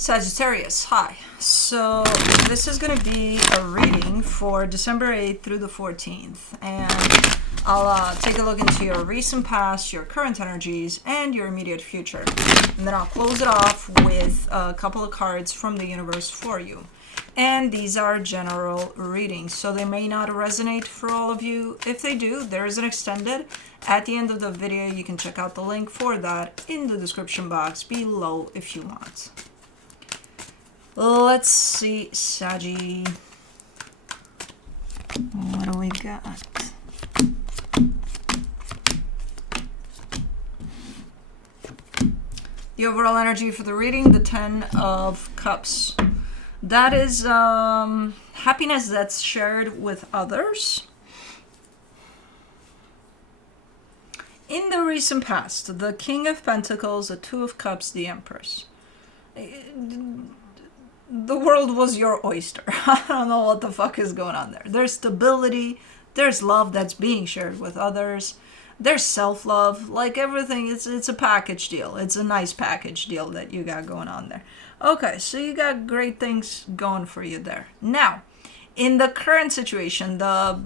Sagittarius, hi. So this is going to be a reading for December 8th through the 14th. And I'll take a look into your recent past, your current energies, and your immediate future. And then I'll close it off with a couple of cards from the universe for you. And these are general readings, so they may not resonate for all of you. If they do, there is an extended. At the end of the video, you can check out the link for that in the description box below if you want. Let's see, Saggy. What do we got? The overall energy for the reading, the 10 of Cups. That is happiness that's shared with others. In the recent past, the King of Pentacles, the Two of Cups, the Empress. The world was your oyster. I don't know what the fuck is going on there. There's stability. There's love that's being shared with others. There's self-love. Like everything, it's a package deal. It's a nice package deal that you got going on there. Okay, so you got great things going for you there. Now, in the current situation, the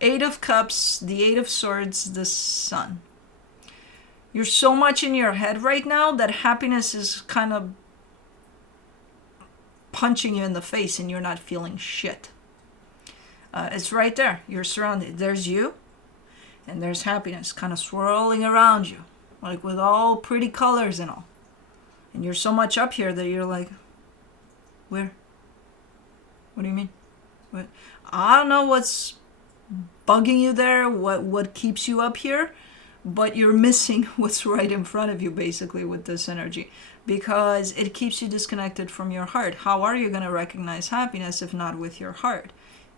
Eight of Cups, the Eight of Swords, the Sun. You're so much in your head right now that happiness is kind of punching you in the face and you're not feeling shit. It's right there. You're surrounded. There's you and there's happiness kind of swirling around you, like with all pretty colors and all. And you're so much up here that you're like, where? What do you mean? What? I don't know what's bugging you there, what keeps you up here, but you're missing what's right in front of you basically with this energy, because it keeps you disconnected from your heart. How are you going to recognize happiness if not with your heart?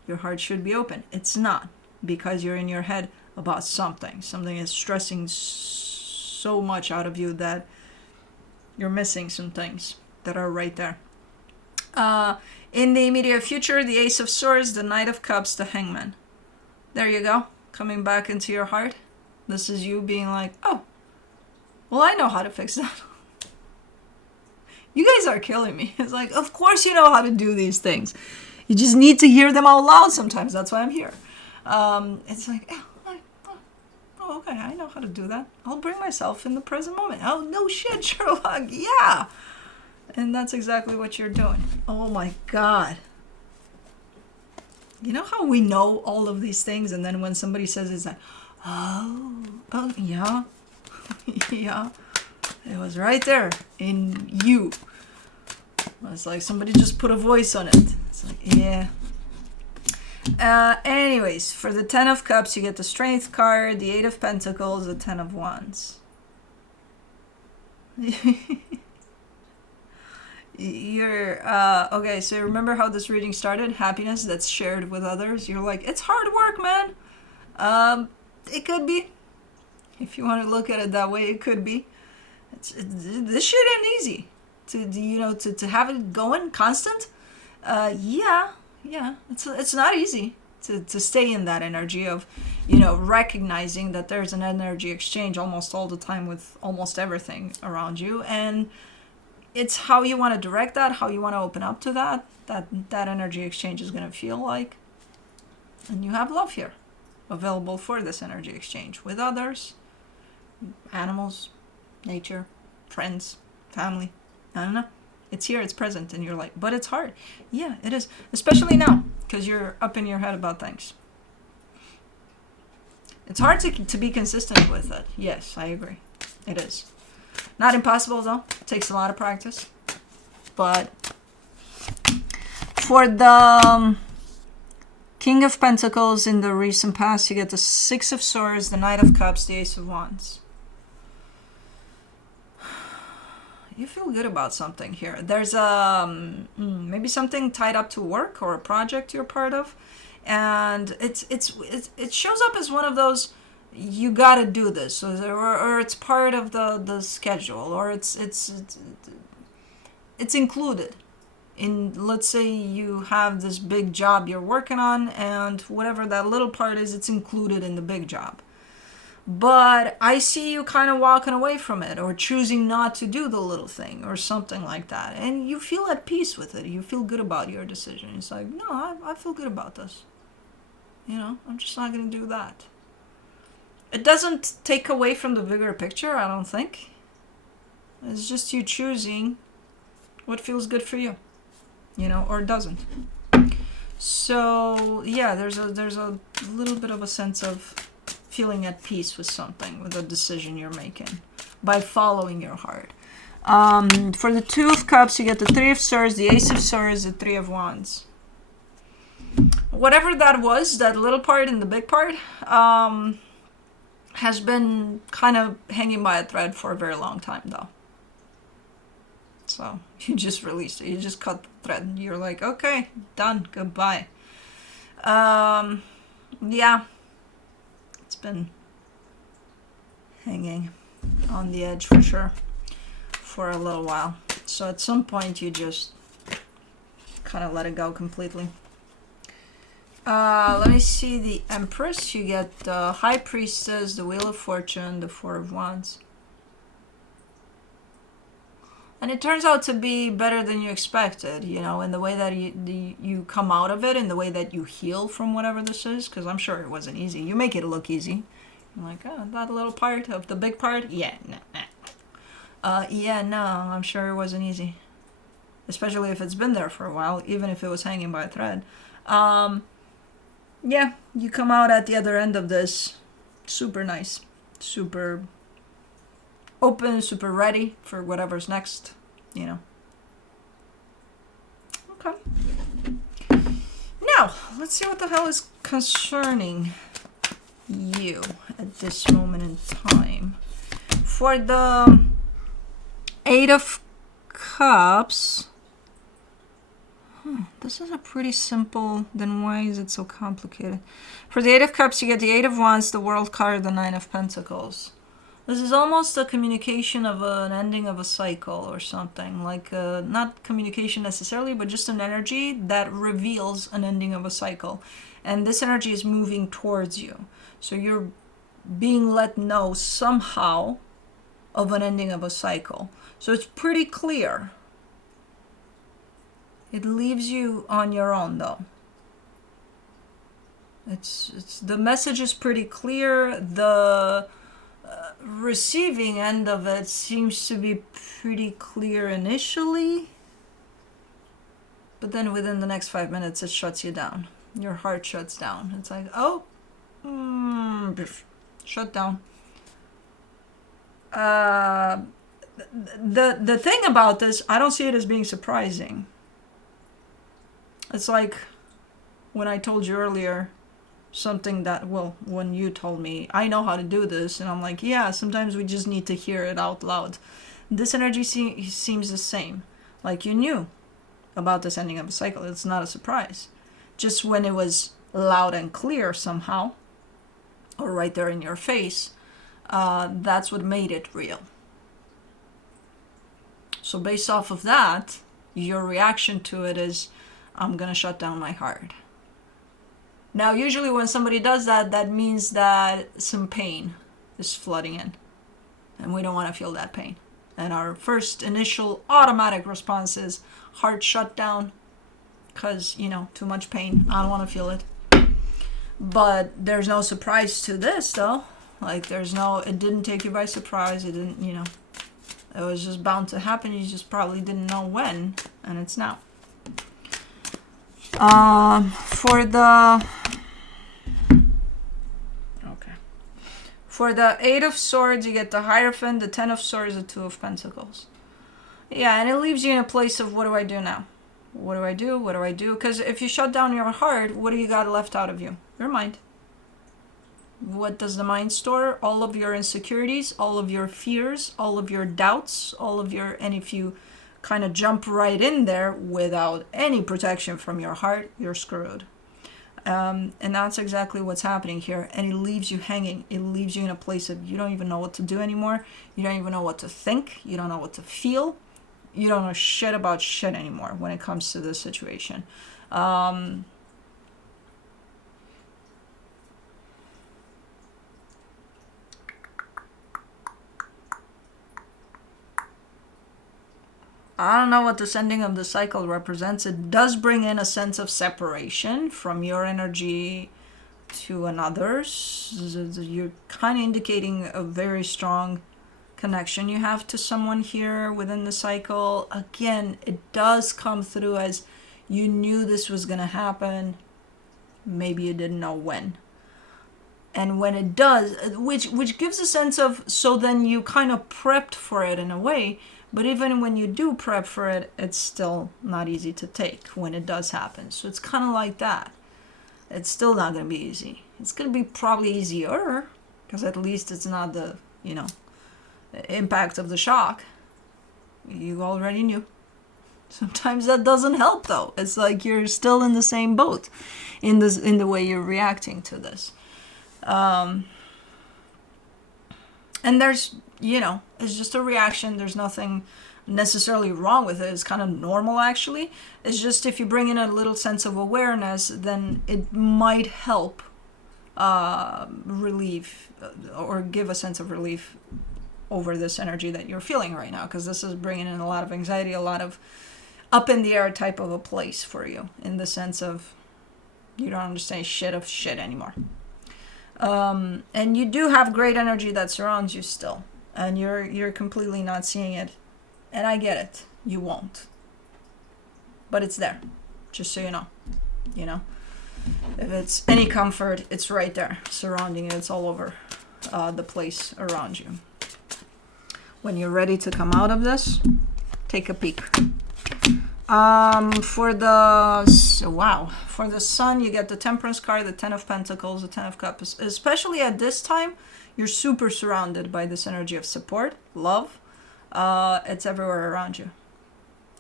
Your heart should be open. It's not, because you're in your head about something. Something is stressing so much out of you that you're missing some things that are right there. In the immediate future, the Ace of Swords, the Knight of Cups, the Hangman. There you go. Coming back into your heart. This is you being like, oh, well, I know how to fix that. You guys are killing me. It's like, of course you know how to do these things. You just need to hear them out loud sometimes. That's why I'm here. It's like, oh, okay, I know how to do that. I'll bring myself in the present moment. Oh, no shit, Sherlock. Yeah. And that's exactly what you're doing. Oh, my God. You know how we know all of these things, and then when somebody says it's like, oh, yeah, yeah. It was right there in you. It's like somebody just put a voice on it. It's like, yeah. Anyways, for the 10 of Cups, you get the Strength card, the 8 of Pentacles, the 10 of Wands. Okay, so remember how this reading started? Happiness that's shared with others. You're like, it's hard work, man. It could be. If you want to look at it that way, it could be. This shit ain't easy. To have it going constant. Yeah. It's not easy to stay in that energy of, recognizing that there's an energy exchange almost all the time with almost everything around you, and it's how you want to direct that, how you want to open up to that energy exchange is going to feel like. And you have love here available for this energy exchange with others, animals, nature, friends, family. I don't know. It's here, it's present, and you're like, but it's hard. Yeah, it is. Especially now, because you're up in your head about things. It's hard to be consistent with it. Yes, I agree. It is. Not impossible, though. It takes a lot of practice. But for the King of Pentacles in the recent past, you get the Six of Swords, the Knight of Cups, the Ace of Wands. You feel good about something here. There's maybe something tied up to work or a project you're part of, and it shows up as one of those, you gotta do this, or it's part of the schedule, or it's included in, let's say you have this big job you're working on, and whatever that little part is, it's included in the big job. But I see you kind of walking away from it or choosing not to do the little thing or something like that. And you feel at peace with it. You feel good about your decision. It's like, no, I feel good about this. You know, I'm just not going to do that. It doesn't take away from the bigger picture, I don't think. It's just you choosing what feels good for you, you know, or doesn't. So yeah, there's a little bit of a sense of feeling at peace with something, with a decision you're making, by following your heart. For the Two of Cups, you get the Three of Swords, the Ace of Swords, the Three of Wands. Whatever that was, that little part and the big part, has been kind of hanging by a thread for a very long time, though. So you just released it. You just cut the thread. You're like, okay, done, goodbye. Yeah. It's been hanging on the edge for sure for a little while. So at some point you just kind of let it go completely. Let me see the Empress. You get the High Priestess, the Wheel of Fortune, the Four of Wands. And it turns out to be better than you expected, you know, in the way that you come out of it, in the way that you heal from whatever this is, because I'm sure it wasn't easy. You make it look easy. I'm like, oh, that little part of the big part? Yeah, yeah, no, I'm sure it wasn't easy. Especially if it's been there for a while, even if it was hanging by a thread. Yeah, you come out at the other end of this super nice, super open, super ready for whatever's next, you know. Okay. Now, let's see what the hell is concerning you at this moment in time. For the Eight of Cups, this is a pretty simple, then why is it so complicated? For the Eight of Cups, you get the Eight of Wands, the World card, the Nine of Pentacles. This is almost a communication of an ending of a cycle or something. Like, not communication necessarily, but just an energy that reveals an ending of a cycle. And this energy is moving towards you. So you're being let know somehow of an ending of a cycle. So it's pretty clear. It leaves you on your own, though. It's the message is pretty clear. The receiving end of it seems to be pretty clear initially, but then within the next 5 minutes it shuts you down. Your heart shuts down. It's like, oh, shut down. The thing about this, I don't see it as being surprising. It's like when I told you earlier something that, well, when you told me, I know how to do this, and I'm like, yeah, sometimes we just need to hear it out loud. This energy seems the same. Like you knew about this ending of a cycle. It's not a surprise. Just when it was loud and clear somehow, or right there in your face, that's what made it real. So based off of that, your reaction to it is, I'm gonna shut down my heart. Now, usually when somebody does that, that means that some pain is flooding in. And we don't want to feel that pain. And our first initial automatic response is heart shut down. Because, you know, too much pain. I don't want to feel it. But there's no surprise to this, though. Like, it didn't take you by surprise. It didn't, you know. It was just bound to happen. You just probably didn't know when. And it's now. For the Eight of Swords, you get the Hierophant, the Ten of Swords, the Two of Pentacles. Yeah, and it leaves you in a place of, what do I do now? What do I do? What do I do? Because if you shut down your heart, what do you got left out of you? Your mind. What does the mind store? All of your insecurities, all of your fears, all of your doubts, and if you kind of jump right in there without any protection from your heart, you're screwed. And that's exactly what's happening here. And it leaves you hanging. It leaves you in a place of, you don't even know what to do anymore. You don't even know what to think. You don't know what to feel. You don't know shit about shit anymore when it comes to this situation. I don't know what this ending of the cycle represents. It does bring in a sense of separation from your energy to another's. You're kind of indicating a very strong connection you have to someone here within the cycle. Again, it does come through as you knew this was going to happen. Maybe you didn't know when. And when it does, which gives a sense of, so then you kind of prepped for it in a way. But even when you do prep for it, it's still not easy to take when it does happen. So it's kind of like that. It's still not going to be easy. It's going to be probably easier, because at least it's not the, impact of the shock. You already knew. Sometimes that doesn't help, though. It's like you're still in the same boat in the way you're reacting to this. And there's, it's just a reaction. There's nothing necessarily wrong with it. It's kind of normal, actually. It's just if you bring in a little sense of awareness, then it might help relieve or give a sense of relief over this energy that you're feeling right now, because this is bringing in a lot of anxiety, a lot of up in the air type of a place for you, in the sense of you don't understand shit of shit anymore. And you do have great energy that surrounds you still, and you're completely not seeing it. And I get it. You won't. But it's there. Just so you know. If it's any comfort, it's right there, surrounding you. It's all over the place around you. When you're ready to come out of this, take a peek. For the sun, you get the Temperance card, the Ten of Pentacles, the Ten of Cups. Especially at this time, you're super surrounded by this energy of support, love. It's everywhere around you.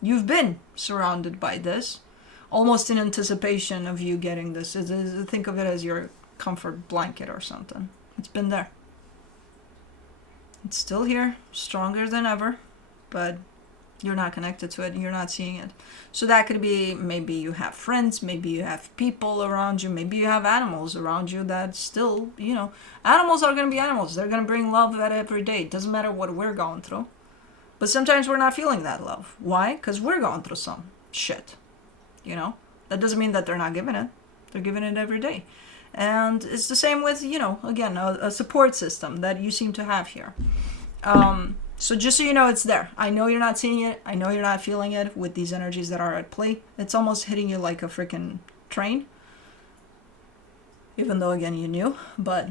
You've been surrounded by this, almost in anticipation of you getting this. Think of it as your comfort blanket or something. It's been there. It's still here, stronger than ever, but you're not connected to it, you're not seeing it. So that could be, maybe you have friends, maybe you have people around you, maybe you have animals around you that still, animals are going to be animals. They're going to bring love at every day. It doesn't matter what we're going through. But sometimes we're not feeling that love. Why? Because we're going through some shit. That doesn't mean that they're not giving it. They're giving it every day. And it's the same with, again, a support system that you seem to have here. So just so you know, it's there. I know you're not seeing it. I know you're not feeling it with these energies that are at play. It's almost hitting you like a freaking train. Even though, again, you knew. But,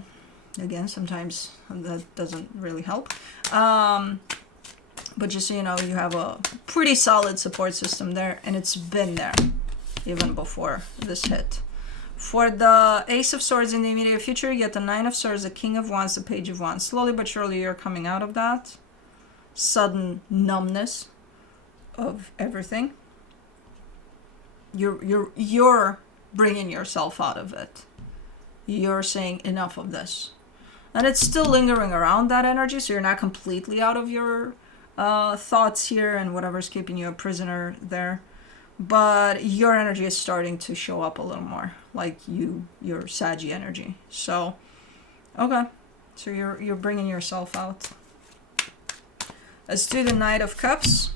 again, sometimes that doesn't really help. But just so you know, you have a pretty solid support system there. And it's been there even before this hit. For the Ace of Swords in the immediate future, you get the Nine of Swords, the King of Wands, the Page of Wands. Slowly but surely, you're coming out of that sudden numbness of everything. You're bringing yourself out of it. You're saying enough of this, and it's still lingering around, that energy. So you're not completely out of your thoughts here and whatever's keeping you a prisoner there. But your energy is starting to show up a little more, like your Saggy energy. So, okay, so you're bringing yourself out. Let's do the Knight of Cups.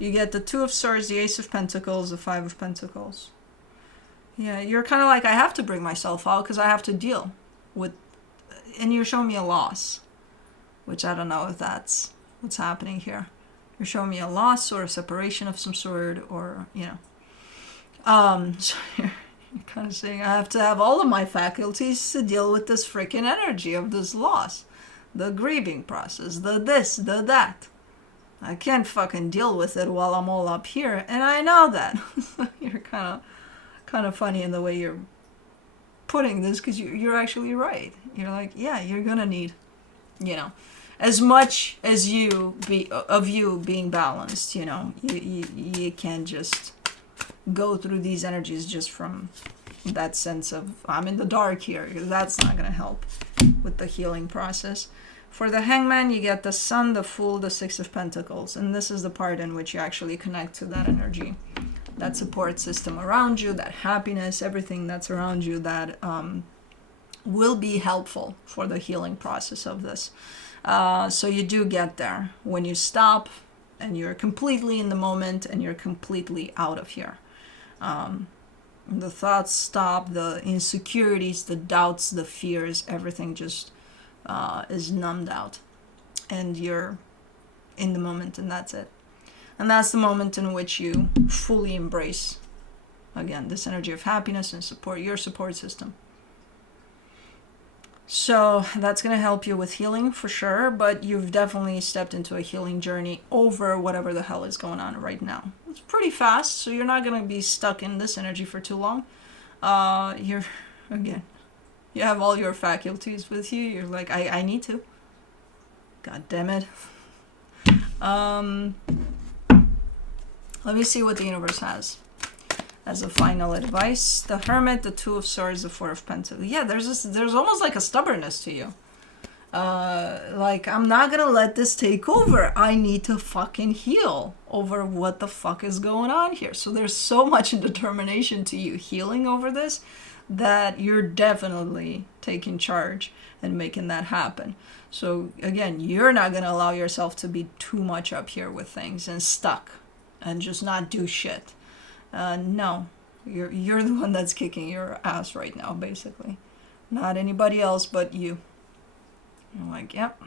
You get the Two of Swords, the Ace of Pentacles, the Five of Pentacles. Yeah, you're kind of like, I have to bring myself out because I have to deal with, and you're showing me a loss, which I don't know if that's what's happening here. You're showing me a loss or a separation of some sort, or, so you're kind of saying, I have to have all of my faculties to deal with this freaking energy of this loss. The grieving process, the this, the that. I can't fucking deal with it while I'm all up here, and I know that. You're kind of funny in the way you're putting this, because you're actually right. You're like, yeah, you're gonna need, as much as you being balanced, you can't just go through these energies just from that sense of, I'm in the dark here. That's not going to help with the healing process. For the Hangman, you get the Sun, the Fool, the Six of Pentacles. And this is the part in which you actually connect to that energy, that support system around you, that happiness, everything that's around you that will be helpful for the healing process of this. So you do get there when you stop and you're completely in the moment, and you're completely out of here. The thoughts stop, the insecurities, the doubts, the fears, everything just is numbed out, and you're in the moment, and that's it. And that's the moment in which you fully embrace, again, this energy of happiness and support, your support system. So that's going to help you with healing for sure, but you've definitely stepped into a healing journey over whatever the hell is going on right now. It's pretty fast, so you're not going to be stuck in this energy for too long. Again, you have all your faculties with you. You're like, I need to. God damn it. Let me see what the universe has as a final advice. The Hermit, the Two of Swords, the Four of Pentacles. Yeah, there's almost like a stubbornness to you. Like, I'm not gonna let this take over. I need to fucking heal over what the fuck is going on here. So there's so much determination to you healing over this that you're definitely taking charge and making that happen. So again, you're not gonna allow yourself to be too much up here with things and stuck and just not do shit. No, you're the one that's kicking your ass right now, basically. Not anybody else but you. I'm like, yep,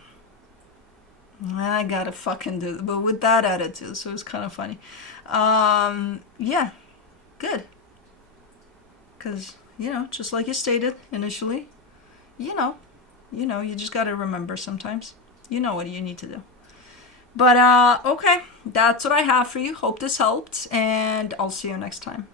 I gotta fucking do it, but with that attitude, so it's kind of funny. Yeah, good. Because, just like you stated initially, you just gotta remember sometimes. You know what you need to do. But, okay, that's what I have for you. Hope this helped, and I'll see you next time.